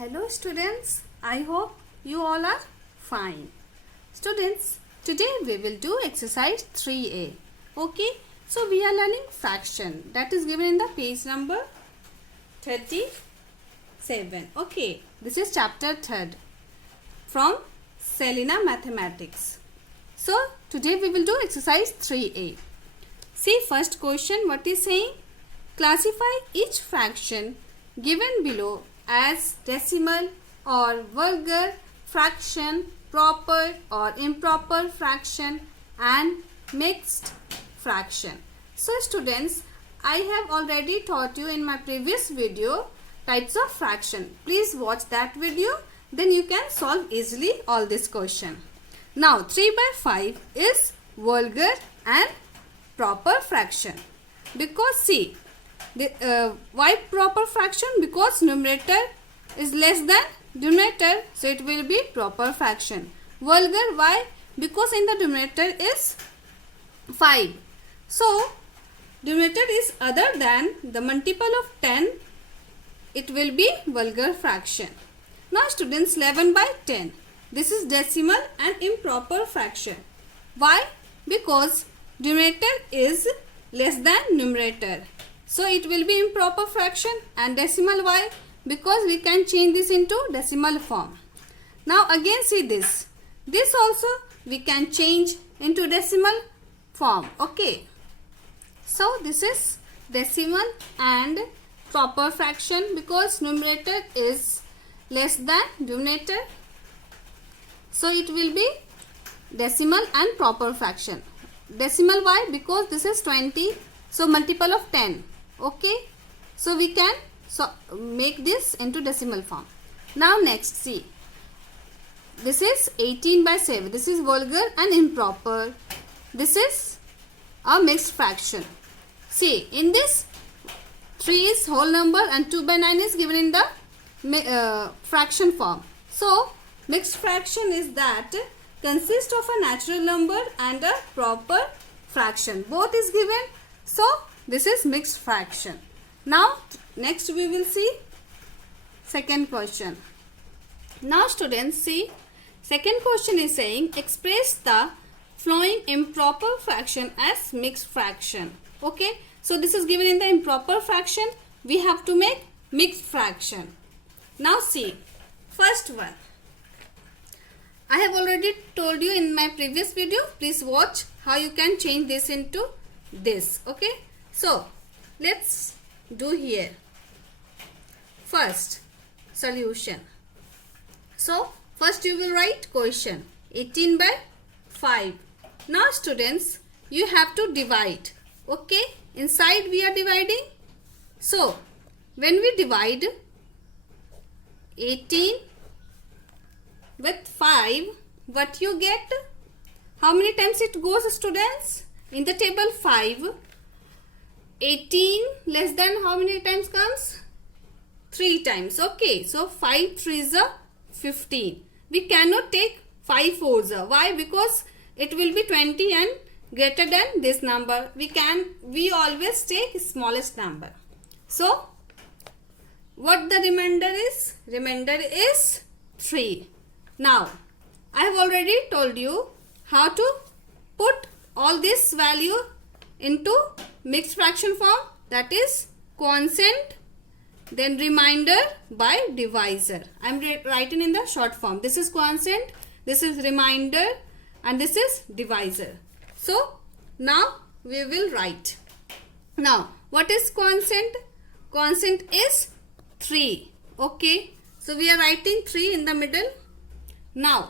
Hello students, I hope you all are fine. Students, today we will do exercise 3A. Okay, so we are learning fraction that is given in the page number 37. Okay, this is chapter 3rd from Selena Mathematics. So today we will do exercise 3A. See first question, what is saying? Classify each fraction given below as decimal or vulgar fraction, proper or improper fraction and mixed fraction. So students, I have already taught you in my previous video types of fraction. Please watch that video, then you can solve easily all this question. Now 3/5 is vulgar and proper fraction, because see, why proper fraction? Because numerator is less than denominator, so it will be proper fraction. Vulgar, why? Because in the denominator is 5, so denominator is other than the multiple of 10, it will be vulgar fraction. Now students, 11/10, this is decimal and improper fraction. Why? Because denominator is less than numerator, so it will be improper fraction. And decimal, why? Because we can change this into decimal form. Now again see this. This also we can change into decimal form. Okay. So this is decimal and proper fraction, because numerator is less than denominator, so it will be decimal and proper fraction. Decimal, why? Because this is 20, so multiple of 10. Okay, so we can make this into decimal form. Now next, see, this is 18/7. This is vulgar and improper. This is a mixed fraction. See, in this 3 is whole number and 2/9 is given in the fraction form. So mixed fraction is that consists of a natural number and a proper fraction. Both is given, so this is mixed fraction. Now next we will see second question. Now students, see, second question is saying express the following improper fraction as mixed fraction. Okay, so this is given in the improper fraction, we have to make mixed fraction. Now see, first one, I have already told you in my previous video. Please watch how you can change this into this. Okay, so let's do here. First, solution. So first you will write question 18/5. Now students, you have to divide. Okay, inside we are dividing. So when we divide 18 with 5, what you get? How many times it goes, students? In the table 5, 18 less than how many times comes? 3 times. Okay, so 5 3s are 15. We cannot take 5 4s. Why? Because it will be 20 and greater than this number. We always take smallest number. So what the remainder is? Remainder is 3. Now, I have already told you how to put all this value into mixed fraction form, that is quotient, then remainder by divisor. I am writing in the short form. This is quotient, this is remainder, and this is divisor. So, now we will write. Now, what is quotient? Quotient is 3. Okay, so we are writing 3 in the middle. Now,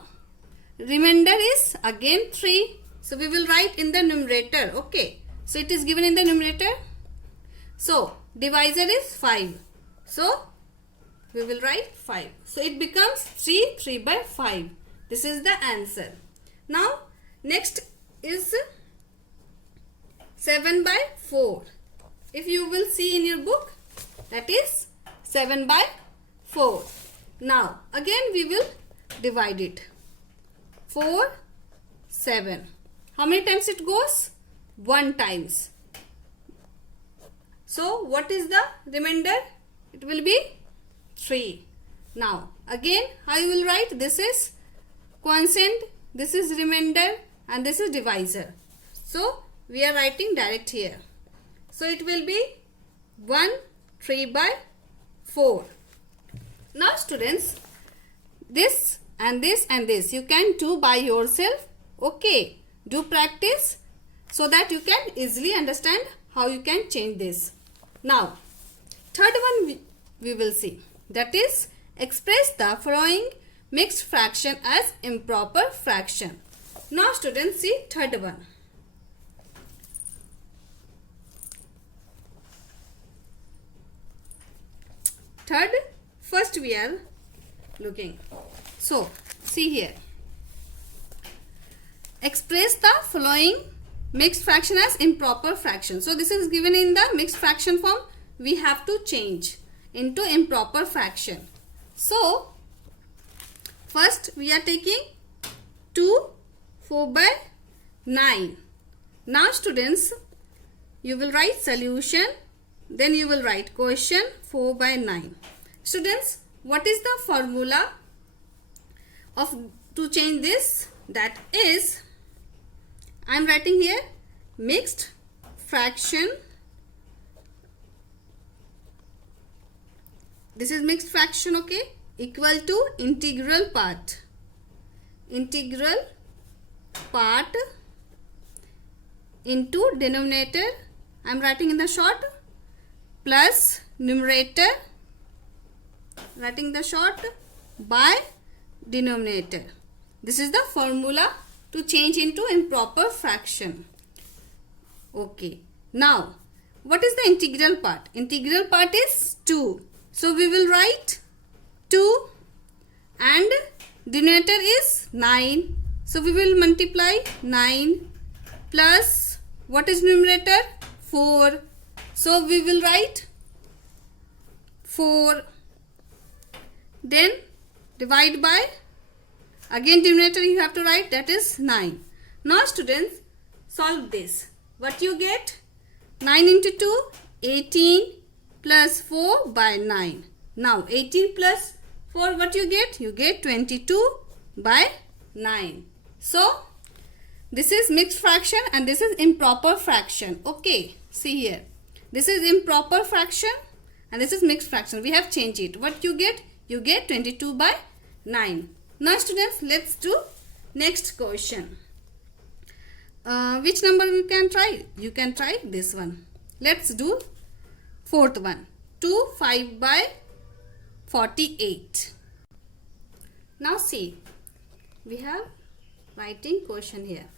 remainder is again 3. So, we will write in the numerator. Okay. So, it is given in the numerator. So, divisor is 5. So, we will write 5. So, it becomes 3/5. This is the answer. Now, next is 7/4. If you will see in your book, that is 7/4. Now, again we will divide it. 4, 7. How many times it goes? 1 times. So what is the remainder? It will be 3. Now again how you will write? This is quotient, this is remainder, and this is divisor. So we are writing direct here. So it will be 1 3/4. Now students, this and this and this you can do by yourself. Okay, do practice so that you can easily understand how you can change this. Now third one we will see, that is express the following mixed fraction as improper fraction. Now students, see third one. Third, first we are looking. So see here, express the following mixed fraction as improper fraction. So this is given in the mixed fraction form. We have to change into improper fraction. So first we are taking 2 4/9. Now students, you will write solution, then you will write quotient 4/9. Students, what is the formula of to change this? That is, I am writing here mixed fraction. This is mixed fraction, okay, equal to integral part. Integral part into denominator, I am writing in the short, plus numerator, writing the short, by denominator. This is the formula to change into improper fraction. Okay. Now, what is the integral part? Integral part is 2. So, we will write 2 and denominator is 9. So, we will multiply 9 plus, what is numerator? 4. So, we will write 4. Then, divide by, again denominator you have to write, that is 9. Now students, solve this. What you get? 9 into 2, 18 plus 4/9. Now 18 plus 4, what you get? You get 22/9. So this is mixed fraction and this is improper fraction. Okay, see here. This is improper fraction and this is mixed fraction. We have changed it. What you get? You get 22/9. Now students, let's do next question. Which number you can try? You can try this one. Let's do fourth one. 2 5/48. Now see, we have writing question here.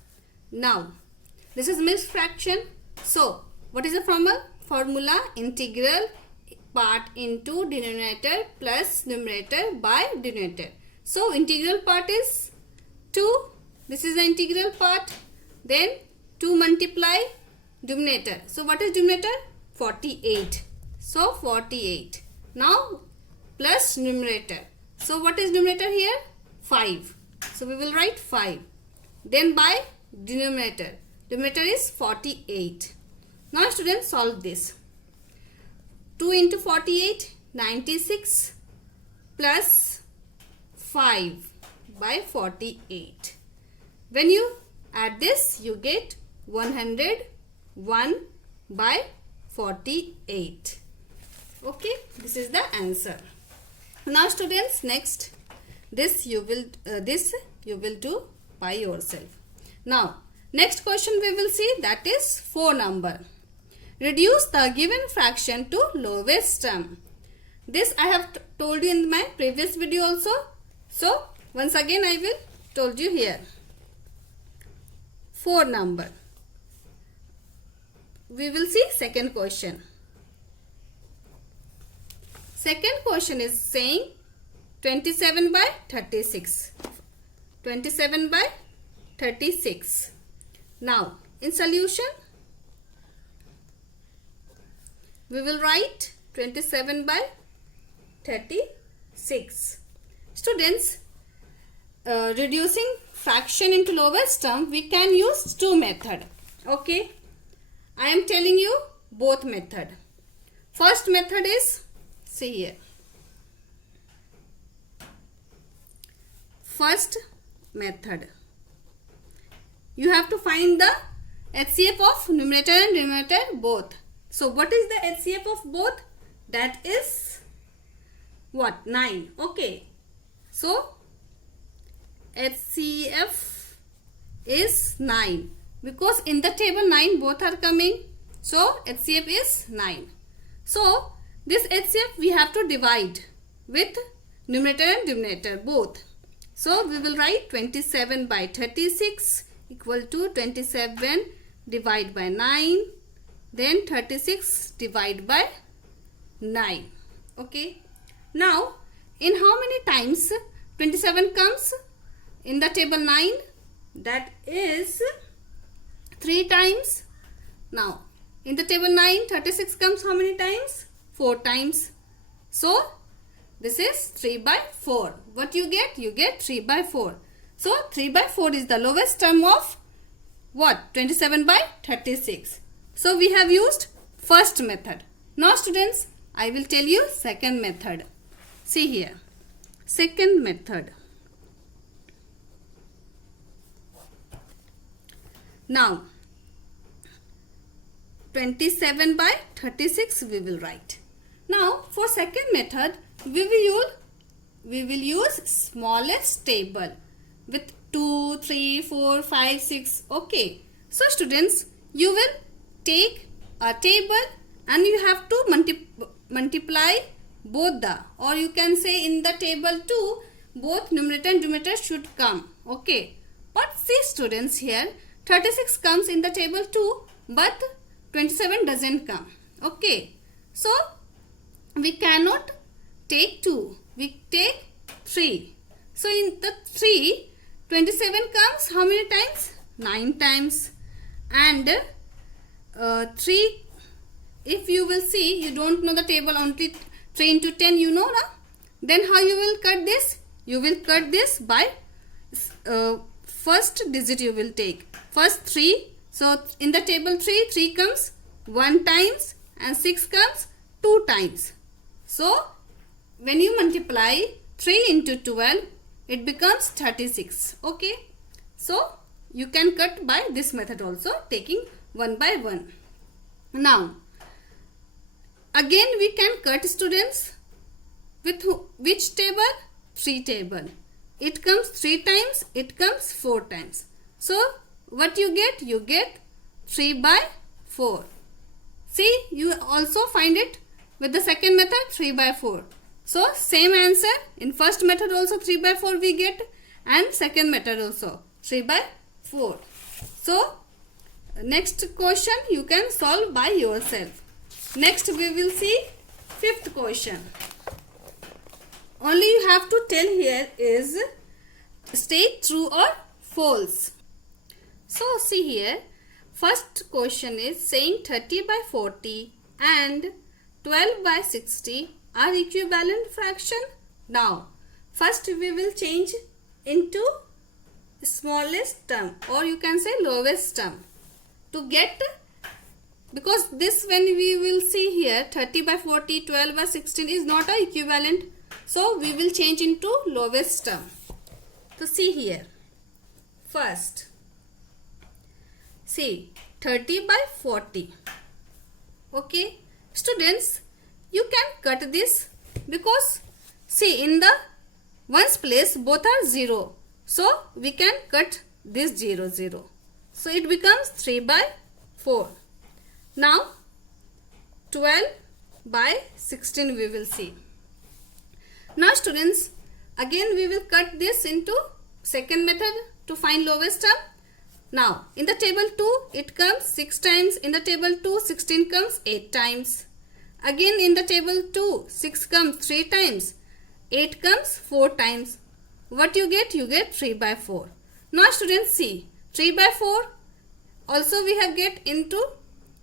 Now this is mixed fraction. So what is the formula? Formula integral part into denominator plus numerator by denominator. So integral part is 2. This is the integral part. Then 2 multiply denominator. So what is denominator? 48. So 48. Now plus numerator. So what is numerator here? 5. So we will write 5. Then by denominator. Denominator is 48. Now students, solve this. 2 into 48, 96 plus 5/48. When you add this, you get 101/48. Okay, this is the answer. Now students, next this you will do by yourself. Now next question we will see, that is 4 number. Reduce the given fraction to lowest term. This I have told you in my previous video also. So once again I will told you here. 4 number. We will see second question. Second question is saying 27/36. 27/36. Now in solution, we will write 27/36. Students, reducing fraction into lowest term, we can use 2 methods. Okay, I am telling you both method. First method is, see here, first method. You have to find the HCF of numerator and denominator both. So what is the HCF of both? That is what? 9. Okay. So HCF is 9 because in the table 9 both are coming. So HCF is 9. So this HCF we have to divide with numerator and denominator both. So we will write 27 by 36 equal to 27 divide by 9, then 36 divide by 9. Okay. Now in how many times 27 comes in the table 9? That is 3 times. Now in the table 9 36 comes how many times? 4 times. So this is 3 by 4. What you get? You get 3 by 4. So 3 by 4 is the lowest term of what? 27 by 36. So we have used first method. Now students, I will tell you second method. See here. Second method. Now 27 by 36 we will write. Now for second method we will use smallest table with 2, 3, 4, 5, 6. Okay. So students, you will take a table and you have to multiply both the, or you can say in the table 2 both numerator and denominator should come. Okay. But see students, here 36 comes in the table 2 but 27 doesn't come. Okay. So we cannot take 2. We take 3. So in the 3, 27 comes how many times? 9 times. And 3, if you will see, you don't know the table, only 3 into 10 you know, na? Then how you will cut this? You will cut this by first digit you will take. First 3. So in the table 3 comes 1 times and 6 comes 2 times. So when you multiply 3 into 12, it becomes 36. Okay. So you can cut by this method also, taking 1 by 1. Now again we can cut students with which table? 3 table. It comes 3 times, it comes 4 times. So what you get? You get 3 by 4. See, you also find it with the second method 3 by 4. So same answer in first method also 3 by 4 we get, and second method also 3 by 4. So next question you can solve by yourself. Next we will see fifth question. Only you have to tell here is state true or false. So see here, first question is saying 30 by 40 and 12 by 60 are equivalent fraction. Now first we will change into smallest term, or you can say lowest term, to get, because this when we will see here 30 by 40, 12 by 16 is not a equivalent. So we will change into lowest term. So see here, first see 30 by 40. Okay students, you can cut this because see in the ones place both are 0. So we can cut this 0, 0. So it becomes 3 by 4. Now 12 by 16 we will see. Now students, again we will cut this into second method to find lowest term. Now in the table 2 it comes 6 times, in the table 2 16 comes 8 times. Again in the table 2 6 comes 3 times, 8 comes 4 times. What you get? You get 3 by 4. Now students see 3 by 4 also we have get into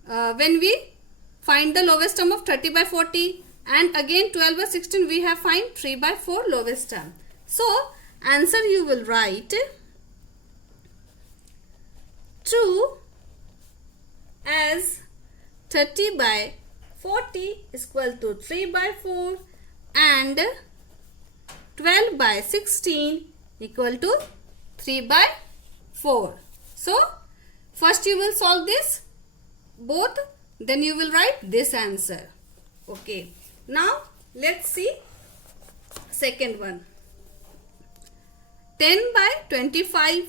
when we find the lowest term of 30 by 40, and again 12 by 16 we have find 3 by 4 lowest term. So answer you will write true as 30 by 40 is equal to 3 by 4 and 12 by 16 equal to 3 by 4. So, first you will solve this both, then you will write this answer. Okay. Now, let's see second one. 10 by 25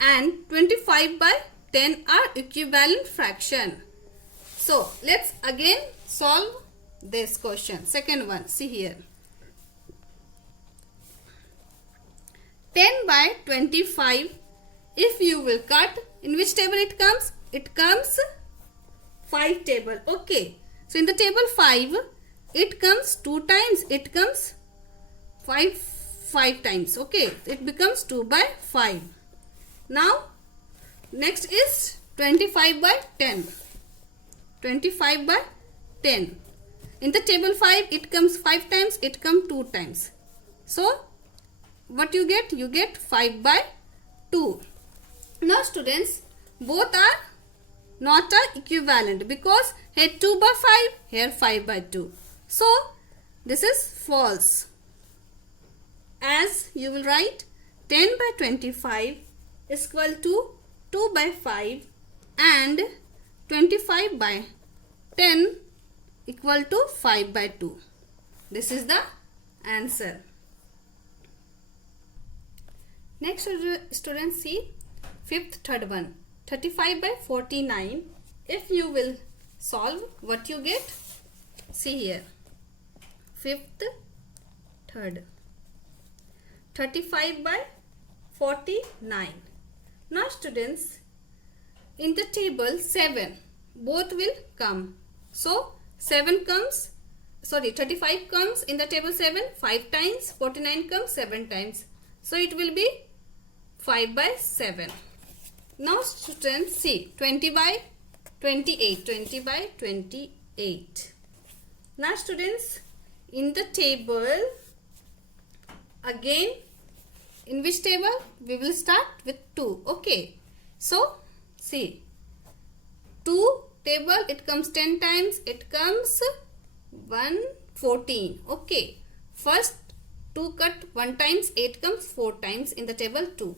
and 25 by 10 are equivalent fraction. So, let's again solve this question. Second one, see here. 10 by 25, if you will cut, in which table it comes? It comes 5 table. Okay. So, in the table 5, it comes 2 times. It comes 5 times. Okay. It becomes 2 by 5. Now, next is 25 by 10. 25 by 10. In the table 5, it comes 5 times. It comes 2 times. So, what you get? You get 5 by 2. Now, students, both are not equivalent because here 2 by 5, here 5 by 2. So, this is false. As you will write 10 by 25 is equal to 2 by 5 and 25 by 10 equal to 5 by 2. This is the answer. Next, students, see third one. 35 by 49. If you will solve, what you get? See here. Third. 35 by 49. Now, students, in the table 7, both will come. So, 35 comes in the table 7 5 times, 49 comes 7 times. So, it will be 5 by 7. Now, students, see 20 by 28. 20 by 28. Now, students, in the table, again, in which table? We will start with 2. Okay. So, see 2 table, it comes 10 times. It comes 114. Okay. First 2 cut 1 times, 8 comes 4 times in the table 2.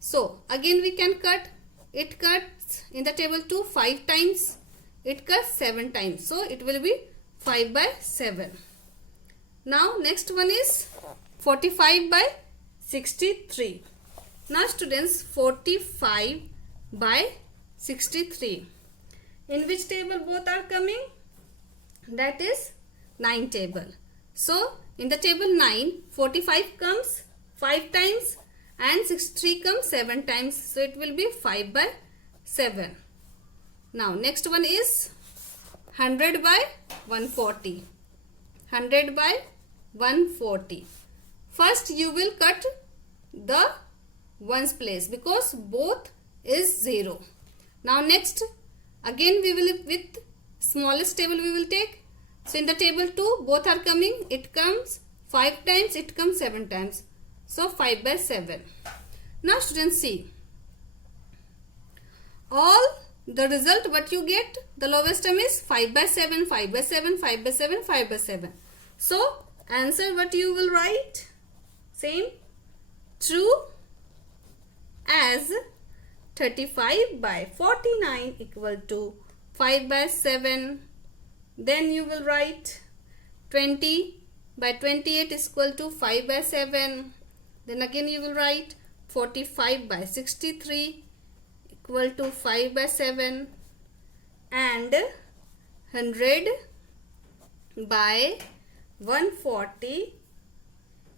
So, again we can cut. It cuts in the table 2 5 times. It cuts 7 times. So, it will be 5 by 7. Now, next one is 45 by 63. Now, students, 45 by 63. In which table both are coming? That is 9 table. So, in the table 9, 45 comes 5 times and 63 comes 7 times. So, it will be 5 by 7. Now, next one is 100 by 140. 100 by 140. First, you will cut the ones place because both is 0. Now, next, again we will with smallest table we will take. So, in the table 2, both are coming. It comes 5 times, it comes 7 times. So, 5 by 7. Now, students, see. All the result what you get, the lowest term is 5 by 7, 5 by 7, 5 by 7, 5 by 7. So, answer what you will write? Same. True, as 35 by 49 equal to 5 by 7. Then you will write 20 by 28 is equal to 5 by 7. Then again you will write 45 by 63 equal to 5 by 7. And 100 by 140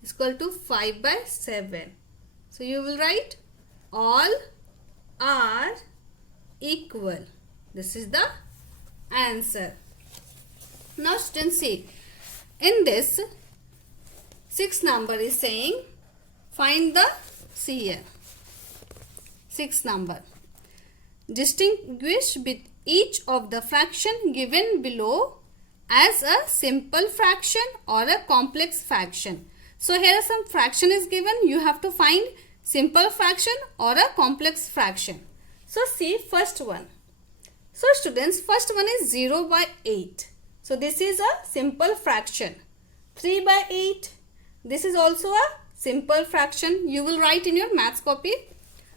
is equal to 5 by 7. So you will write all are equal. This is the answer. Now, students, see, in this 6 number is saying find the, see here, 6 number. Distinguish each of the fraction given below as a simple fraction or a complex fraction. So, here some fraction is given. You have to find simple fraction or a complex fraction. So, see first one. So, students, first one is 0 by 8. So, this is a simple fraction. 3 by 8. This is also a simple fraction. You will write in your maths copy.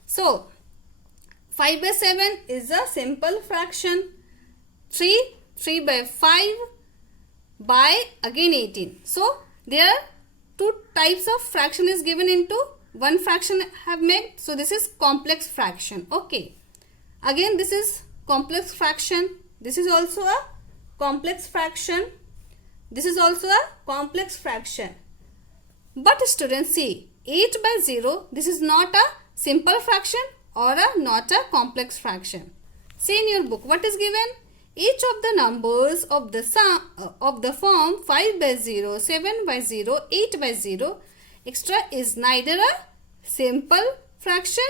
So 5 by 7 is a simple fraction. 3 by 5 by again 18. So there are two types of fraction is given into one fraction have made. So this is complex fraction. Okay. Again this is complex fraction. This is also a complex fraction. This is also a complex fraction. But students, see, 8 by 0, this is not a simple fraction or not a complex fraction. See in your book what is given. Each of the numbers of the form 5 by 0, 7 by 0, 8 by 0, extra is neither a simple fraction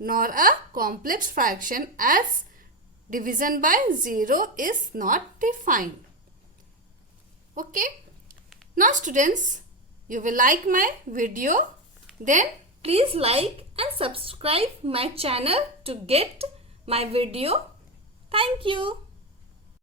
nor a complex fraction, as division by 0 is not defined. Okay. Now students, you will like my video. Then please like and subscribe my channel to get my video. Thank you.